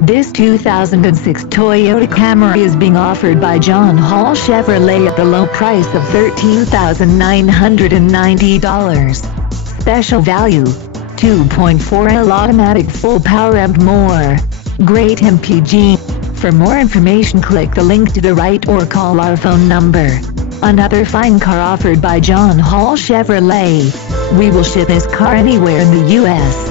This 2006 Toyota Camry is being offered by John Hall Chevrolet at the low price of $13,990. Special value: 2.4L automatic full power and more. Great MPG. For more information, click the link to the right or call our phone number. Another fine car offered by John Hall Chevrolet. We will ship this car anywhere in the U.S.